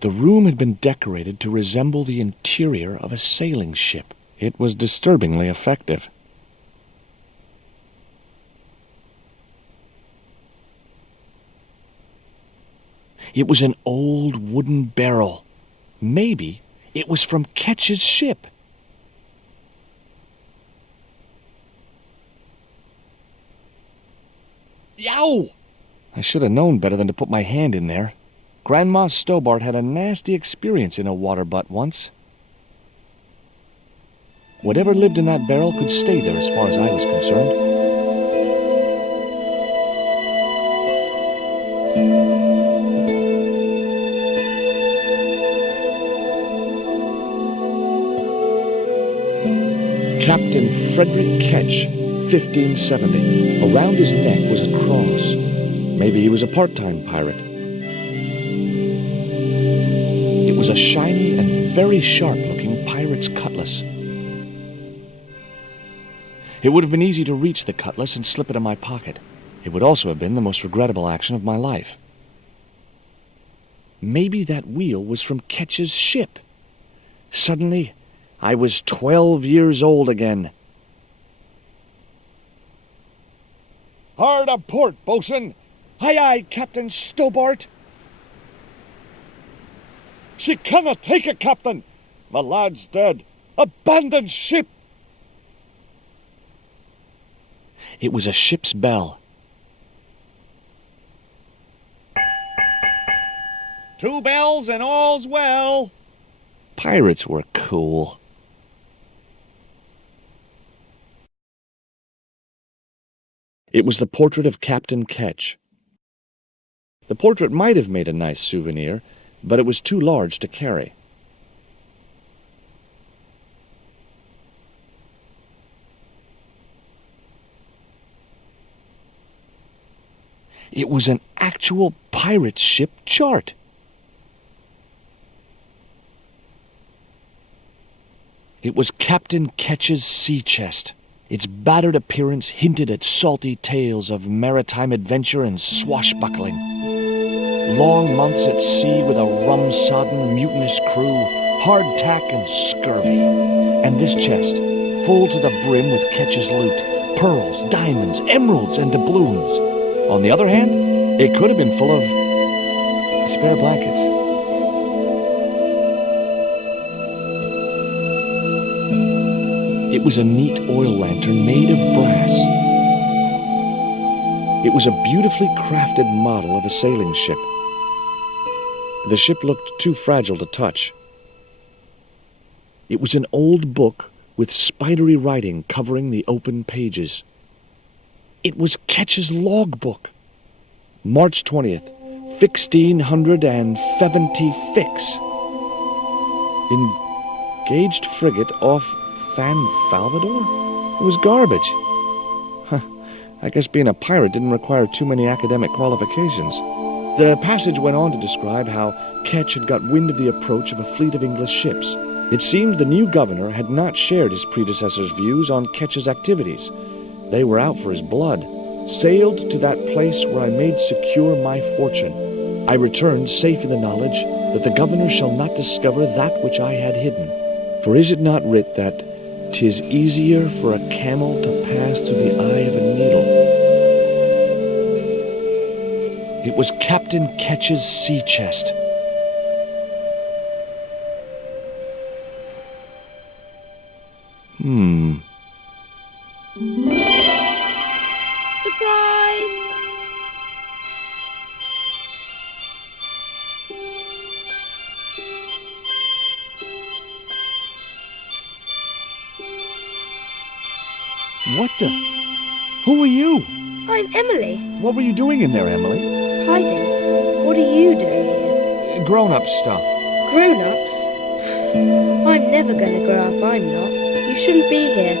The room had been decorated to resemble the interior of a sailing ship. It was disturbingly effective. It was an old wooden barrel. Maybe it was from Ketch's ship. Yow! I should have known better than to put my hand in there. Grandma Stobart had a nasty experience in a water butt once. Whatever lived in that barrel could stay there as far as I was concerned. Captain Frederick Ketch, 1570. Around his neck was a cross. Maybe he was a part-time pirate. It was a shiny and very sharp-looking pirate's cutlass. It would have been easy to reach the cutlass and slip it in my pocket. It would also have been the most regrettable action of my life. Maybe that wheel was from Ketch's ship. Suddenly, I was 12 years old again. Hard a port, bosun! Aye, aye, Captain Stobart! She cannot take it, Captain! The lad's dead. Abandon ship! It was a ship's bell. 2 bells and all's well. Pirates were cool. It was the portrait of Captain Ketch. The portrait might have made a nice souvenir, but it was too large to carry. It was an actual pirate ship chart. It was Captain Ketch's sea chest. Its battered appearance hinted at salty tales of maritime adventure and swashbuckling. Long months at sea with a rum-sodden, mutinous crew, hardtack and scurvy. And this chest, full to the brim with Ketch's loot, pearls, diamonds, emeralds, and doubloons. On the other hand, it could have been full of spare blankets. It was a neat oil lantern made of brass. It was a beautifully crafted model of a sailing ship. The ship looked too fragile to touch. It was an old book with spidery writing covering the open pages. It was Ketch's logbook. March 20th, 1676. Engaged frigate off San Salvador? It was garbage. I guess being a pirate didn't require too many academic qualifications. The passage went on to describe how Ketch had got wind of the approach of a fleet of English ships. It seemed the new governor had not shared his predecessor's views on Ketch's activities. They were out for his blood. Sailed to that place where I made secure my fortune. I returned safe in the knowledge that the governor shall not discover that which I had hidden. For is it not writ that 'tis easier for a camel to pass through the eye of a needle? It was Captain Ketch's sea chest. Surprise! What the? Who are you? I'm Emily. What were you doing in there, Emily? Hiding. What are you doing here? Grown-up stuff. Grown-ups? I'm never going to grow up, I'm not. You shouldn't be here.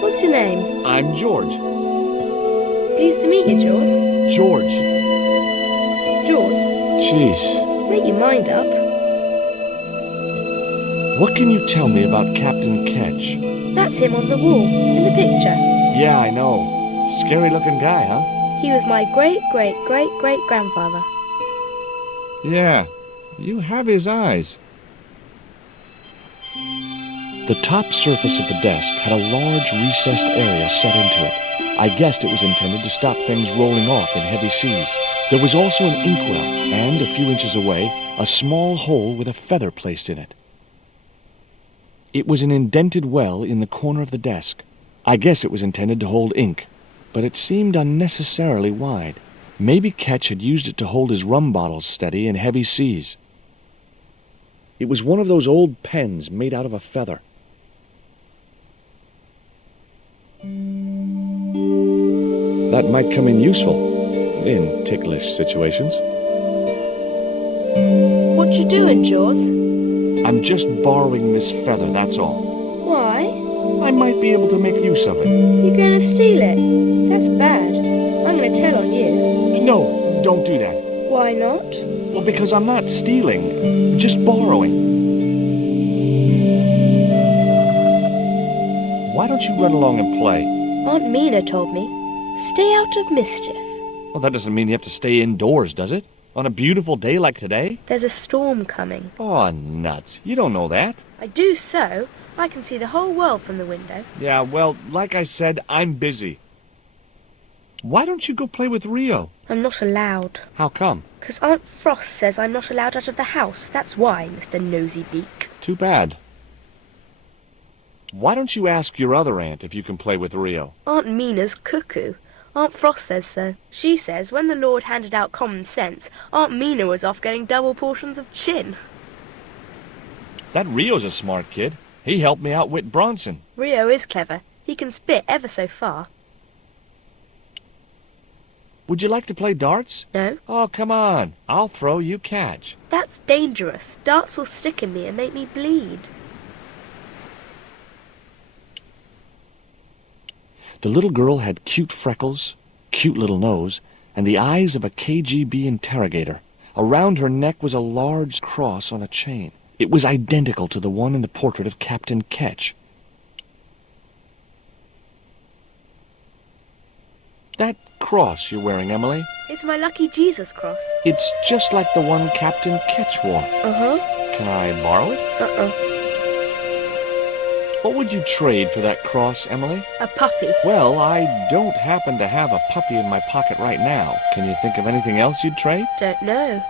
What's your name? I'm George. Pleased to meet you, Jaws. George. Jaws, Jeez. make your mind up. What can you tell me about Captain Ketch? That's him on the wall, in the picture. Yeah, I know. Scary-looking guy, huh? He was my great-great-great-great-grandfather. Yeah, You have his eyes. The top surface of the desk had a large recessed area set into it. I guessed it was intended to stop things rolling off in heavy seas. There was also an inkwell, and, a few inches away, a small hole with a feather placed in it. It was an indented well in the corner of the desk. I guess it was intended to hold ink, but it seemed unnecessarily wide. Maybe Ketch had used it to hold his rum bottles steady in heavy seas. It was one of those old pens made out of a feather. That might come in useful, in ticklish situations. What you doing, Jaws? I'm just borrowing this feather, that's all. Why? I might be able to make use of it. You're gonna steal it? That's bad. I'm gonna tell on you. No, don't do that. Why not? Well, because I'm not stealing, just borrowing. Why don't you run along and play? Aunt Mina told me. Stay out of mischief. Well, that doesn't mean you have to stay indoors, does it? On a beautiful day like today? There's a storm coming. Oh, nuts. You don't know that. I do so. I can see the whole world from the window. Yeah, well, like I said, I'm busy. Why don't you go play with Rio? I'm not allowed. How come? 'Cause Aunt Frost says I'm not allowed out of the house. That's why, Mr. Nosy Beak. Too bad. Why don't you ask your other aunt if you can play with Rio? Aunt Mina's cuckoo. Aunt Frost says so. She says when the Lord handed out common sense, Aunt Mina was off getting double portions of chin. That Rio's a smart kid. He helped me outwit Bronson. Rio is clever. He can spit ever so far. Would you like to play darts? No? Oh, come on. I'll throw, you catch. That's dangerous. Darts will stick in me and make me bleed. The little girl had cute freckles, cute little nose, and the eyes of a KGB interrogator. Around her neck was a large cross on a chain. It was identical to the one in the portrait of Captain Ketch. That cross you're wearing, Emily, It's my lucky Jesus cross. it's just like the one Captain Ketch wore. Uh-huh. Can I borrow it? Uh-uh. What would you trade for that cross, Emily? A puppy. Well, I don't happen to have a puppy in my pocket right now. Can you think of anything else you'd trade? Don't know.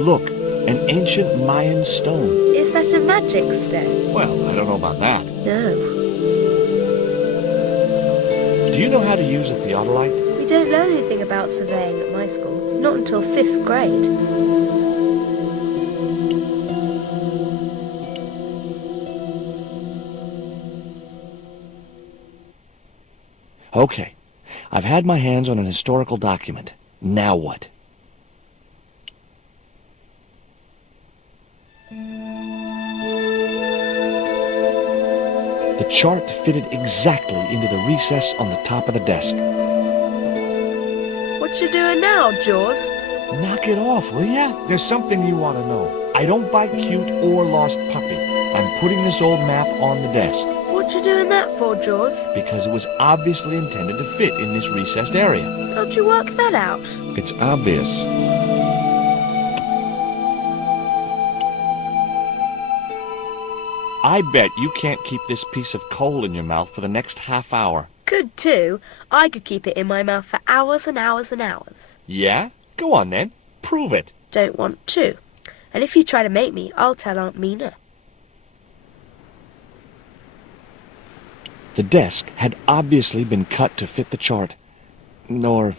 Look, an ancient Mayan stone. Is that a magic stone? Well, I don't know about that. No. Do you know how to use a theodolite? We don't learn anything about surveying at my school. Not until 5th grade. Okay, I've had my hands on an historical document. Now what? The chart fitted exactly into the recess on the top of the desk. What you doing now, Jaws? Knock it off, will ya? There's something you want to know. I don't buy cute or lost puppy. I'm putting this old map on the desk. What you doing that for, Jaws? Because it was obviously intended to fit in this recessed area. How'd you work that out? It's obvious. I bet you can't keep this piece of coal in your mouth for the next half hour. Could too. I could keep it in my mouth for hours and hours and hours. Yeah? Go on then. Prove it. Don't want to. And if you try to make me, I'll tell Aunt Mina. The desk had obviously been cut to fit the chart. Or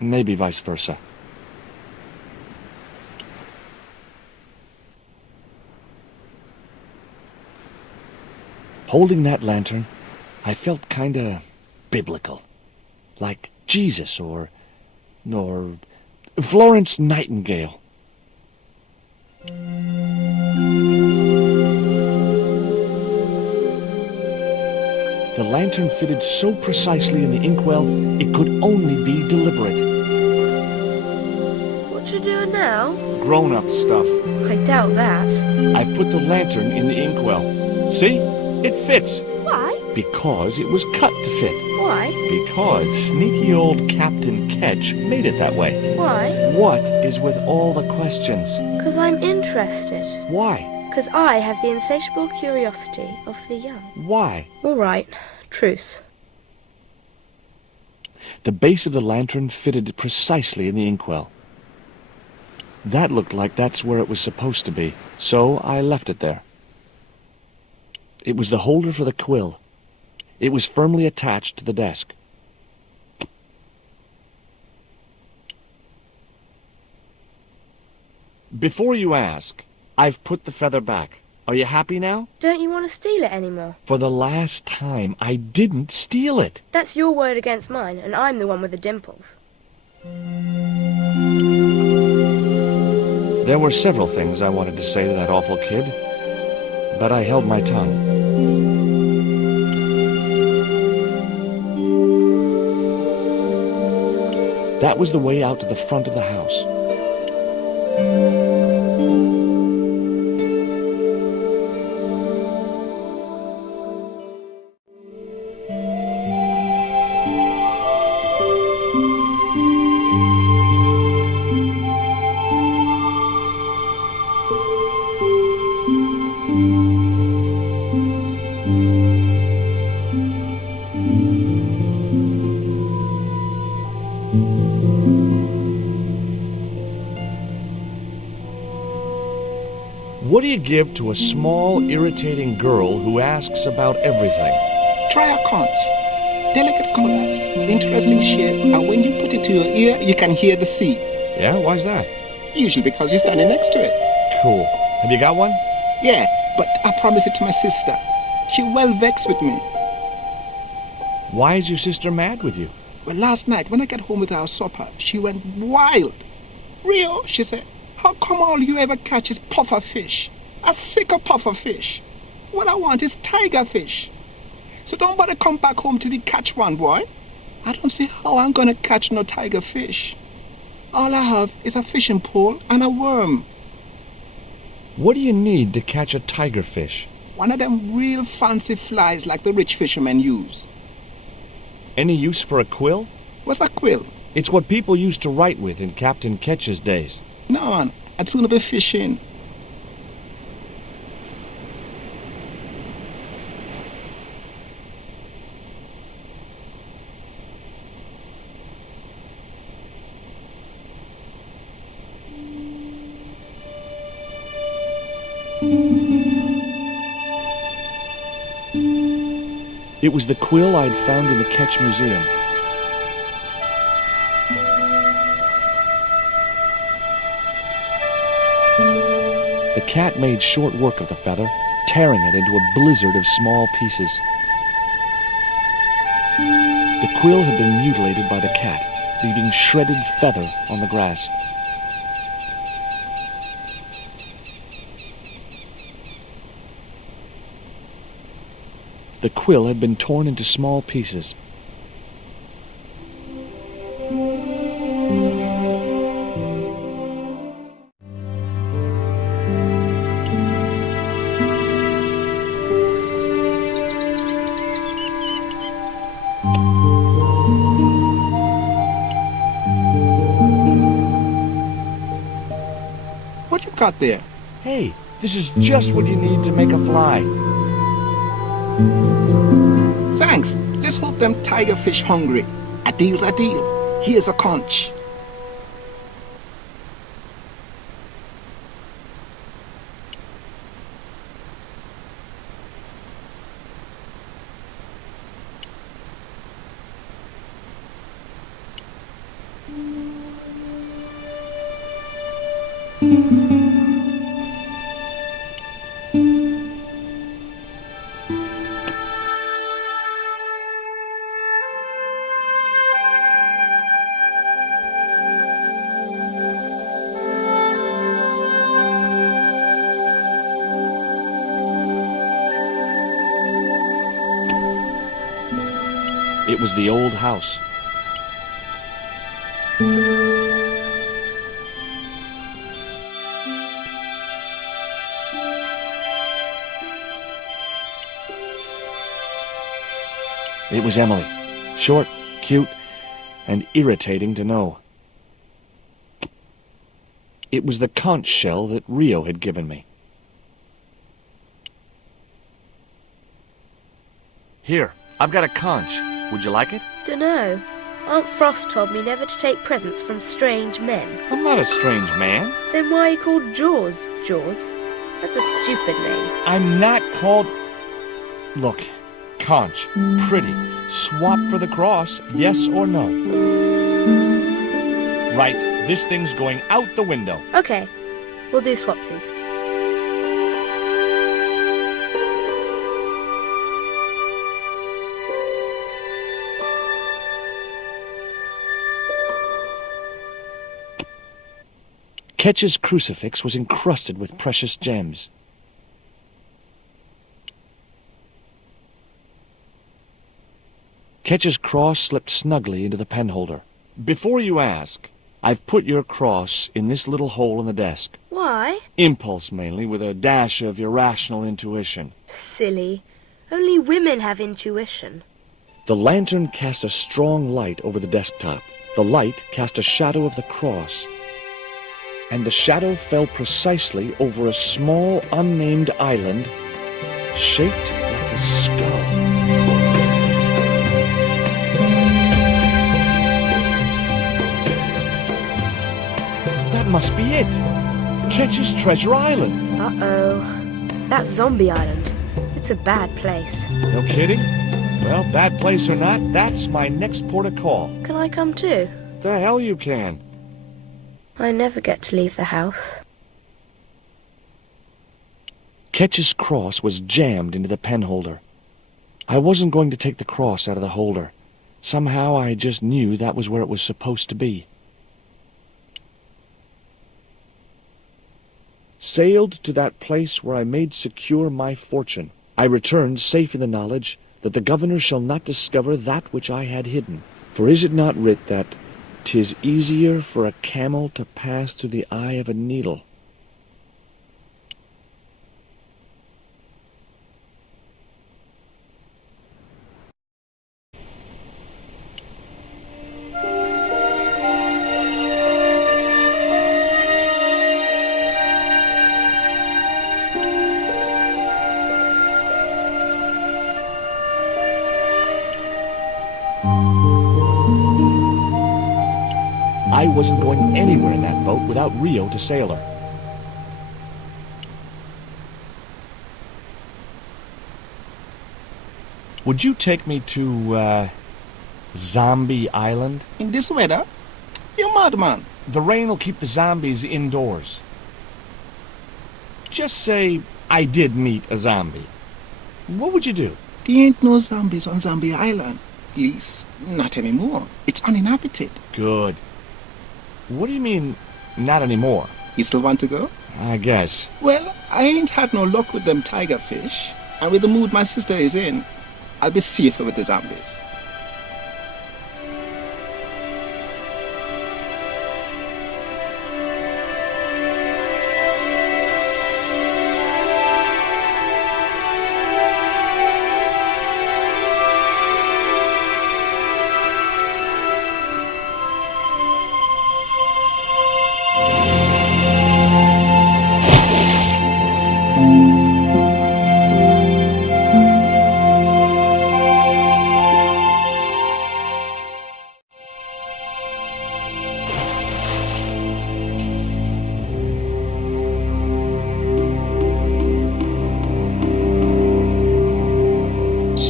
maybe vice versa. Holding that lantern, I felt kinda biblical. Like Jesus or Florence Nightingale. The lantern fitted so precisely in the inkwell, it could only be deliberate. What you doing now? Grown-up stuff. I doubt that. I've put the lantern in the inkwell. See? It fits. Why? Because it was cut to fit. Why? Why? Because sneaky old Captain Ketch made it that way. Why? What is with all the questions? 'Cause I'm interested. Why? 'Cause I have the insatiable curiosity of the young. Why? All right. Truce. The base of the lantern fitted precisely in the inkwell. That looked like that's where it was supposed to be, so I left it there. It was the holder for the quill. It was firmly attached to the desk. Before you ask, I've put the feather back. Are you happy now? Don't you want to steal it anymore? For the last time, I didn't steal it. That's your word against mine, and I'm the one with the dimples. There were several things I wanted to say to that awful kid, but I held my tongue. That was the way out to the front of the house. What do you give to a small, irritating girl who asks about everything? Try a conch. Delicate colors, interesting shape, and when you put it to your ear, you can hear the sea. Yeah, why's that? Usually because you're standing next to it. Cool. Have you got one? Yeah, but I promised it to my sister. She well vexed with me. Why is your sister mad with you? Well, last night when I got home with our supper, she went wild. Rio, she said, how come all you ever catch is puffer fish? A sicker puffer fish. What I want is tiger fish. So don't bother come back home till you catch one, boy. I don't see how I'm gonna catch no tiger fish. All I have is a fishing pole and a worm. What do you need to catch a tiger fish? One of them real fancy flies like the rich fishermen use. Any use for a quill? What's a quill? It's what people used to write with in Captain Ketch's days. No, man. I'd sooner be fishing. It was the quill I'd found in the Ketch Museum. The cat made short work of the feather, tearing it into a blizzard of small pieces. The quill had been mutilated by the cat, leaving shredded feather on the grass. The quill had been torn into small pieces. What you got there? Hey, this is just what you need to make a fly. Thanks. Let's hope them tiger fish hungry. A deal's a deal. Here's a conch. It was the old house. It was Emily. Short, cute, and irritating to know. It was the conch shell that Rio had given me. Here, I've got a conch. Would you like it? Dunno. Aunt Frost told me never to take presents from strange men. I'm not a strange man. Then why are you called Jaws? Jaws? That's a stupid name. I'm not called... Look, conch, pretty. Swap for the cross, yes or no? Right, this thing's going out the window. Okay, we'll do swapsies. Ketch's crucifix was encrusted with precious gems. Ketch's cross slipped snugly into the penholder. Before you ask, I've put your cross in this little hole in the desk. Why? Impulse, mainly, with a dash of irrational intuition. Silly. Only women have intuition. The lantern cast a strong light over the desktop. The light cast a shadow of the cross. And the shadow fell precisely over a small, unnamed island shaped like a skull. That must be it. Ketch's Treasure Island. Uh-oh. That's Zombie Island. It's a bad place. No kidding? Well, bad place or not, that's my next port of call. Can I come too? The hell you can. I never get to leave the house. Ketch's cross was jammed into the penholder. I wasn't going to take the cross out of the holder. Somehow I just knew that was where it was supposed to be. Sailed to that place where I made secure my fortune. I returned safe in the knowledge that the governor shall not discover that which I had hidden. For is it not writ that 'tis easier for a camel to pass through the eye of a needle? I wasn't going anywhere in that boat without Rio to sail her. Would you take me to, Zombie Island? In this weather? You madman. The rain will keep the zombies indoors. Just say I did meet a zombie. What would you do? There ain't no zombies on Zombie Island. At least, not anymore. It's uninhabited. Good. What do you mean, not anymore? You still want to go? I guess. Well, I ain't had no luck with them tiger fish. And with the mood my sister is in, I'll be safer with the zombies.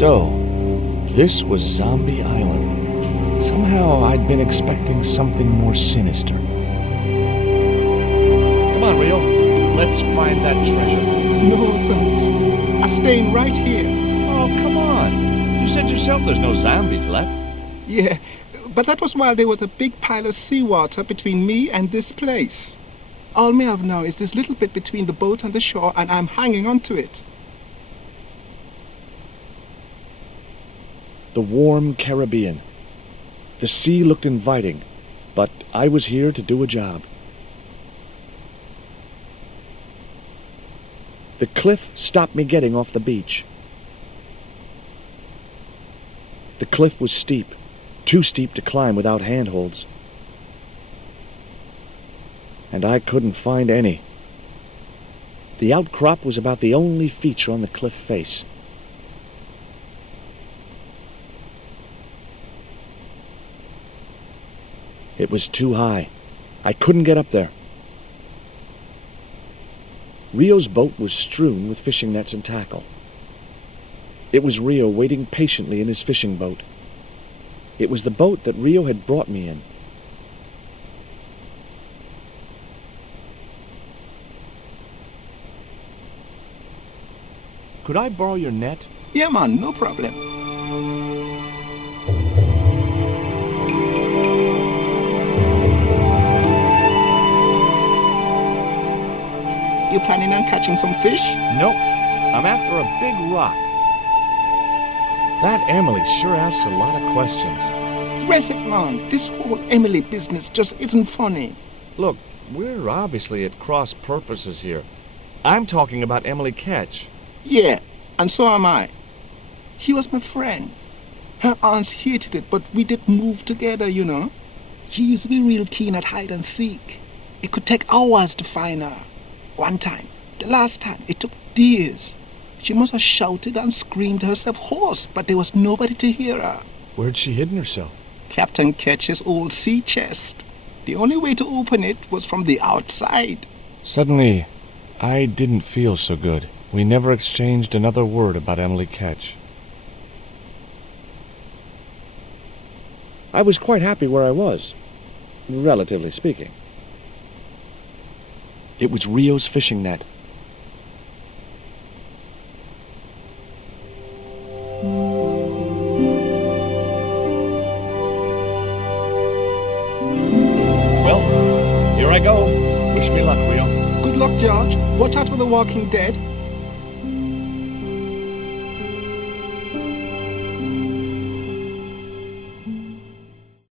So, this was Zombie Island. Somehow I'd been expecting something more sinister. Come on, Rio. Let's find that treasure. No, thanks. I'm staying right here. Oh, come on. You said yourself there's no zombies left. Yeah, but that was while there was a big pile of seawater between me and this place. All me have now is this little bit between the boat and the shore, and I'm hanging on to it. The warm Caribbean. The sea looked inviting, but I was here to do a job. The cliff stopped me getting off the beach. The cliff was steep, too steep to climb without handholds. And I couldn't find any. The outcrop was about the only feature on the cliff face. It was too high. I couldn't get up there. Rio's boat was strewn with fishing nets and tackle. It was Rio waiting patiently in his fishing boat. It was the boat that Rio had brought me in. Could I borrow your net? Yeah, man, no problem. You planning on catching some fish? Nope. I'm after a big rock. That Emily sure asks a lot of questions. Rest it, man. This whole Emily business just isn't funny. Look, we're obviously at cross purposes here. I'm talking about Emily Ketch. Yeah, and so am I. She was my friend. Her aunts hated it, but we did move together, you know. She used to be real keen at hide and seek. It could take hours to find her. One time, the last time, it took days. She must have shouted and screamed herself hoarse, but there was nobody to hear her. Where'd she hidden herself? Captain Ketch's old sea chest. The only way to open it was from the outside. Suddenly, I didn't feel so good. We never exchanged another word about Emily Ketch. I was quite happy where I was, relatively speaking. It was Rio's fishing net. Well, here I go. Wish me luck, Rio. Good luck, George. Watch out for the walking dead.